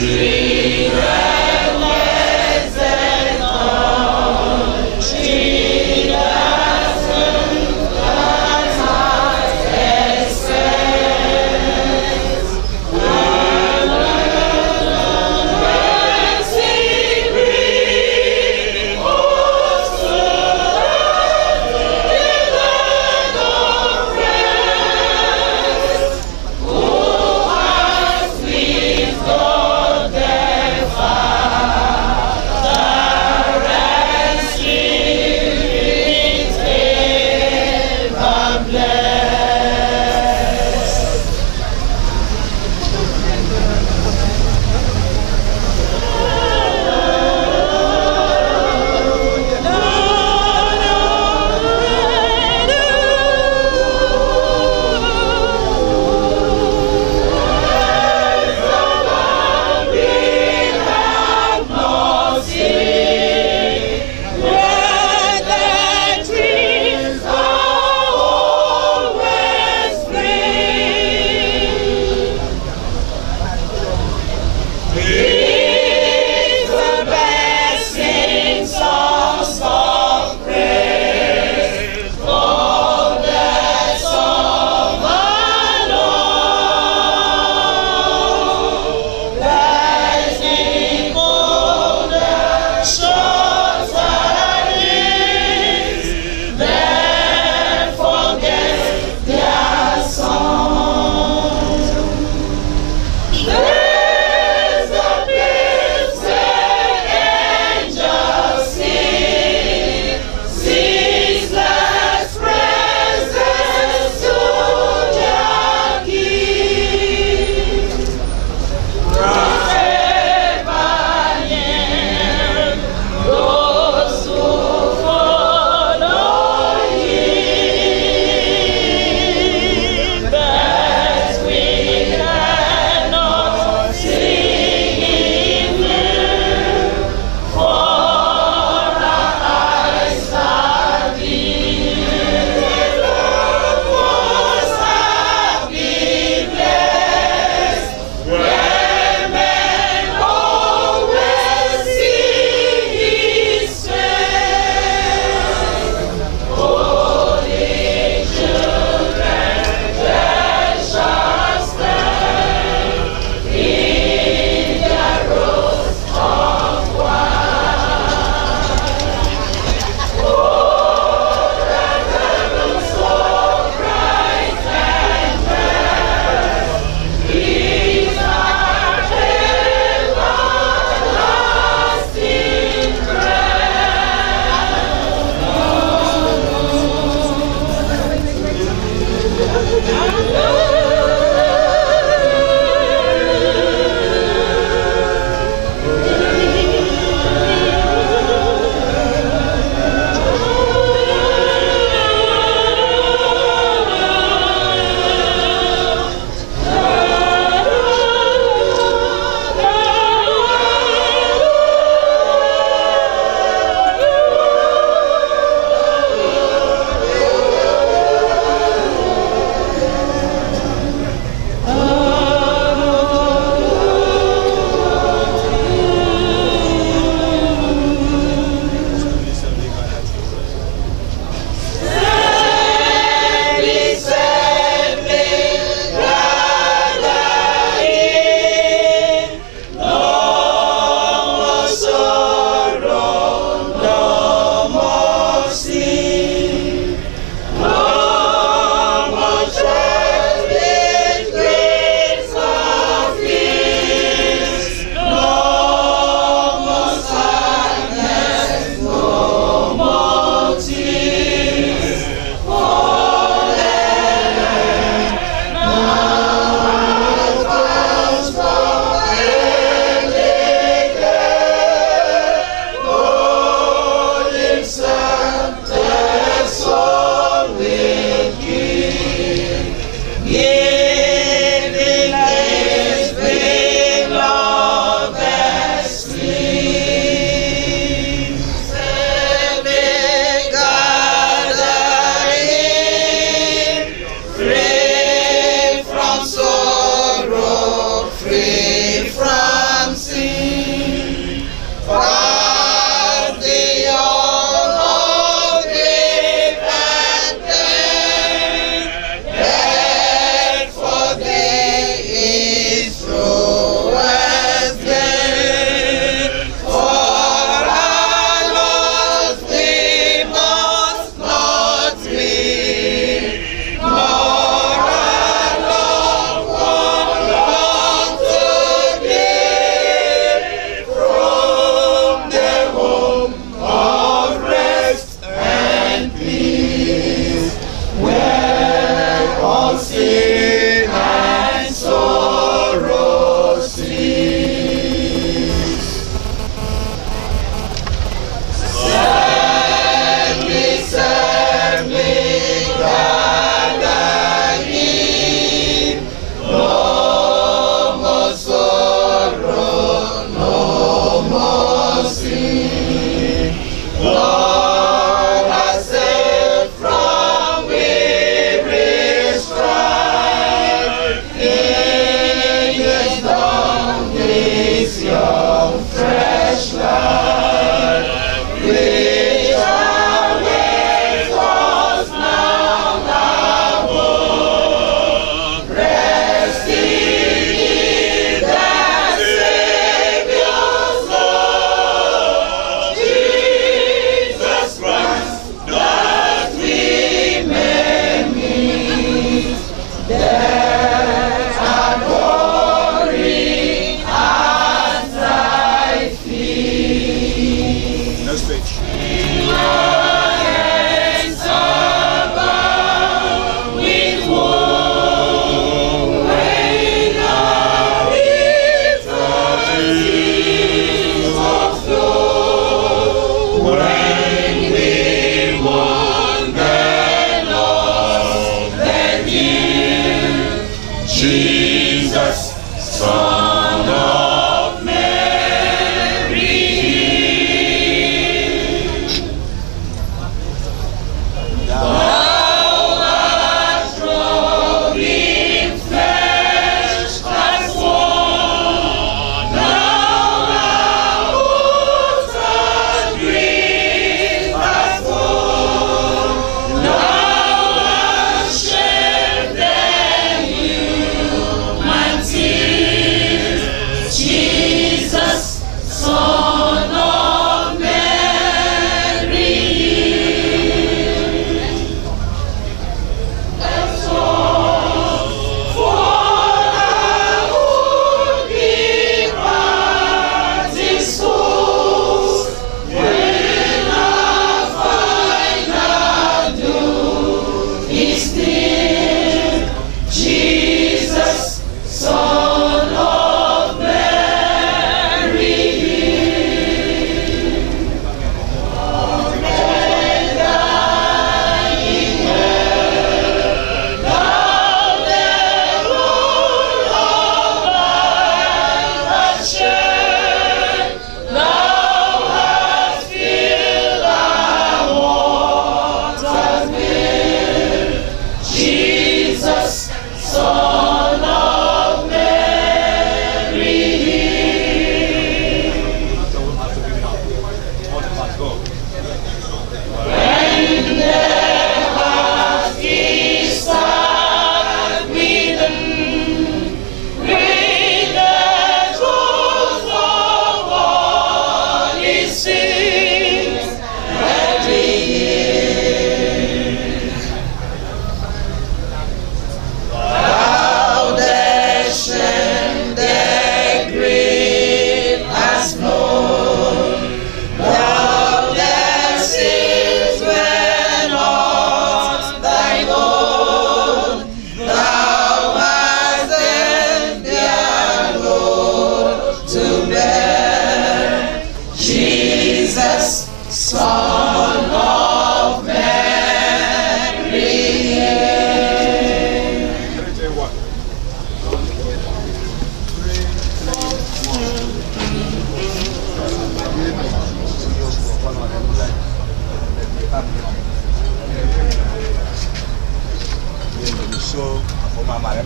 God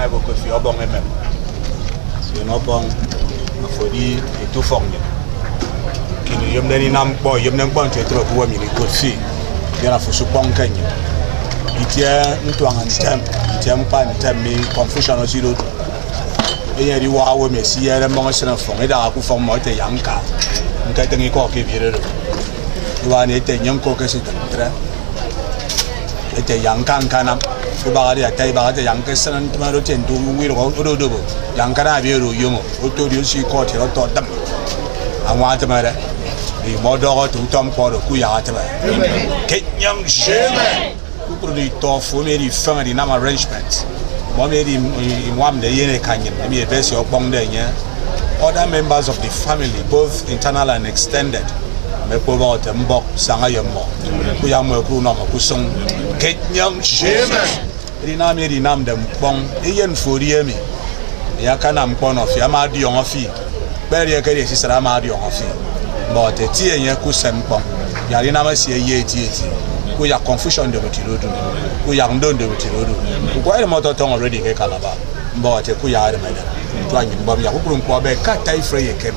my book if you're born a member. So you're not born for the two form. Can you then in a boy, you're not born to a drop woman, you could see. You're for support. Can you? It's here into an attempt, it's a me confusion or zero. You are me see a monster from it. I could form more a young car. I'm getting a cocky. You are a young cockers. It's a young can. About a table at the youngest and tomorrow 10 to will go double. Young Canavio, you who told you she caught your taught them. And what matter? The model to Tom Porter, Kuyatama. Kate Young Sherman. Who put it off for me family number arrangements. One made him in one day in a canyon, maybe a best your bong day. Other members of the family, both internal and extended. Mepovo Tembok, Sangayamo, Kuyamo Kuno, Kusung, Kate Young Sherman. Rinam them bong, Ian Furiemi. Yakanam Pon of Yamadi on a fee. Very a case is Ramadi on a fee. But a tea and Yakusem Pong. Yarinama see a ye. We are confusion the Mutiludu. We are done the Mutiludu. Quite a motor tongue already, Calabar. But a Kuya, trying to Bobby Hukun Quabe, Katai Frey came.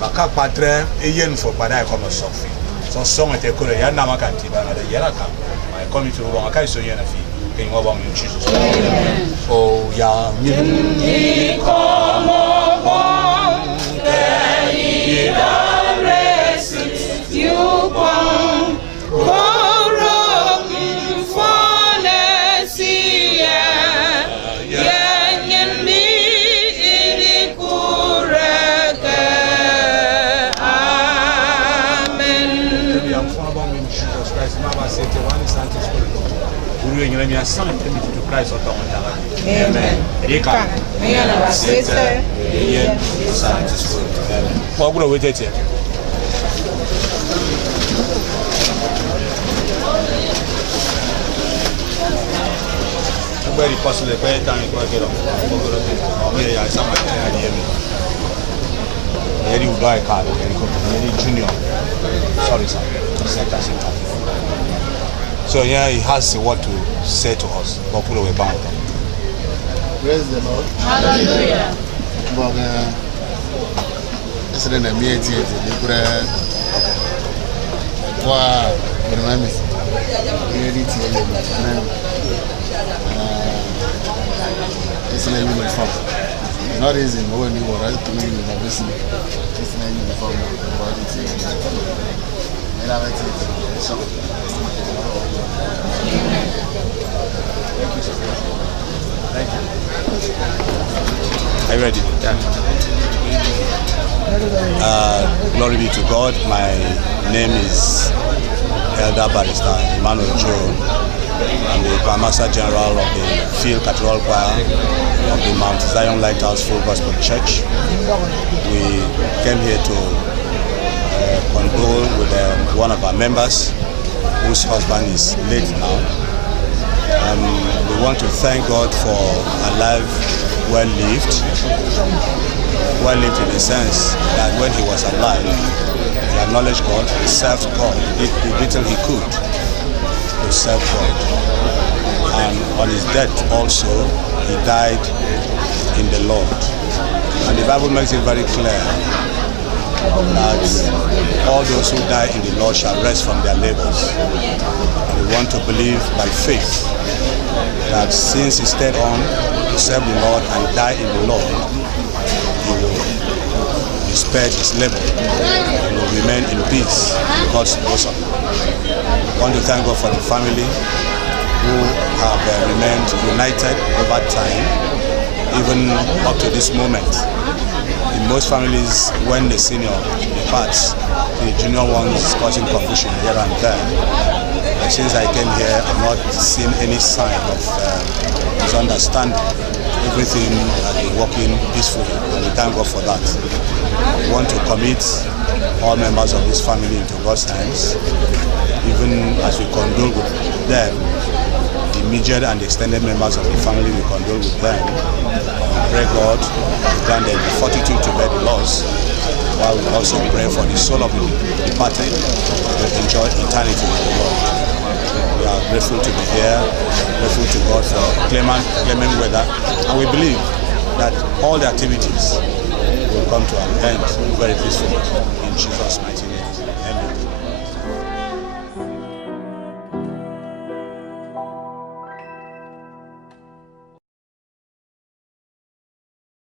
Baka Patre, Ian for Padai Common Sophie. So song at a Korea Namakanti, but a Yaraka. I come to Wankai so Yanafi. In what in Jesus' name. Oh, yeah. To Christ or Amen. Rika, my sister, what will we take? Very possible, by the time you get up, you buy a car, junior. Sorry, sir. So yeah, he has a word to say to us. Praise the Lord. Hallelujah. But it's in the meeting. Wow, remember? It's in a uniform. Not easy. No one knew what I told you. It's in a uniform. Thank you. Are you ready? Yeah. Glory be to God. My name is Elder Barrister Emmanuel Joe. I'm the Choir Master General of the Field Cathedral Choir of the Mount Zion Lighthouse Full Gospel Church. We came here to condole with one of our members whose husband is late now. We want to thank God for a life well lived in the sense that when he was alive, he acknowledged God, he served God, he did the little he could to serve God. And on his death also, he died in the Lord. And the Bible makes it very clear that all those who die in the Lord shall rest from their labors. And we want to believe by faith that since he stayed on to serve the Lord and die in the Lord, he will be spared his labor and will remain in peace in God's bosom. I want to thank God for the family who have remained united over time, even up to this moment. In most families, when the senior departs, the junior ones causing confusion here and there. And since I came here, I've not seen any sign of misunderstanding. Everything has been working peacefully, and we thank God for that. We want to commit all members of this family into God's hands, even as we condole with them. The immediate and extended members of the family, we condole with them. We pray God to grant them the fortitude to bear the loss, while we also pray for the soul of the departed to enjoy eternity with the Lord. We are grateful to be here, grateful to God for clement weather, and we believe that all the activities will come to an end very peacefully in Jesus' mighty name.